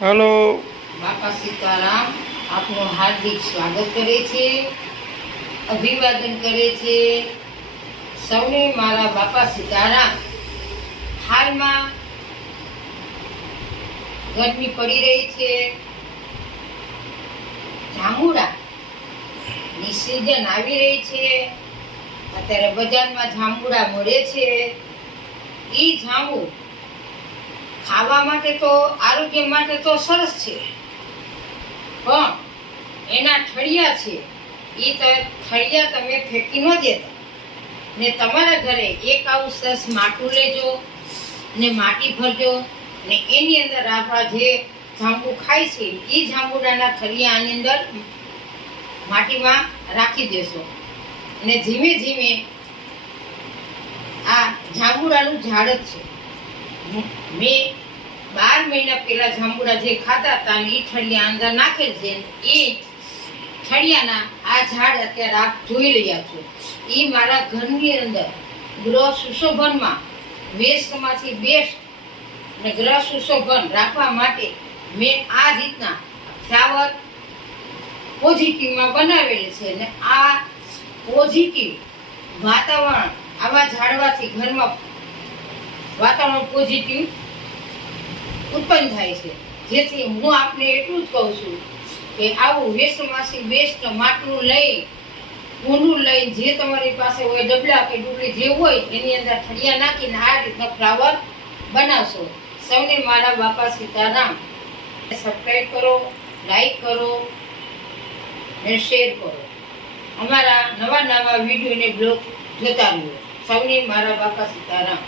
Hello बापा सीताराम आपનું हार्दिक स्वागत करे छे, अभिवादन करे छे। सौने मारा बापा सीताराम। हाल में गर्मी पड़ी रही छे, जांबुड़ा ની सीजन આવી રહી છે। અત્યારે બજારમાં જાંબુડા મળે છે। ઈ જાંબુ ખાવા માટે તો આરોગ્ય માટે તો સરસ છે, પણ એના ઠળિયા છે ઈ ઠળિયા તમે ફેંકી ન દેતા ને તમારા ઘરે એક આવું સરસ માટું લેજો ને માટી ભરજો ને એની અંદર આપણા જે જાંબુ ખાય છે ઈ જાંબુડાના ઠળિયા આની અંદર માટીમાં રાખી દેશો ને ધીમે ધીમે આ જાંબુડાનું ઝાડ જ છે। મેં 12 મહિના પહેલા જાંબુડા જે ખાતા હતા એ ઠળિયા અંદર નાખેલ છે। એ ઠળિયાના આ ઝાડ અત્યારે આપ જોઈ રહ્યા છો, એ મારા ઘરની અંદર ગૃહ સુશોભનમાં વેસ્ટમાંથી બેસ્ટ અને ગૃહ સુશોભન રાખવા માટે મેં આ રીતના ફ્લાવર પોઝિટિવમાં બનાવેલ છે ને આ પોઝિટિવ વાતાવરણ આવા ઝાડવાથી ઘરમાં વાતાવરણ પોઝિટિવ ઉત્પન્ન થાય છે। જેથી હું આપને એટલું જ કહું છું કે આવું વેસ્ટમાંથી બેસ્ટ માટલું લઈ ઊંડું લઈ જે તમારી પાસે હોય ડબલા કે ડુબલી જે હોય એની અંદર ઠળિયા નાખીને આ રીતના ફ્લાવર બનાવશો। સૌને મારા બાપા સીતારામ। સબસ્ક્રાઈબ કરો, લાઈક કરો અને શેર કરો। અમારા નવા નવા વિડીયો ને બ્લોગ જોતા રહ્યો। સૌને મારા બાપા સીતારામ।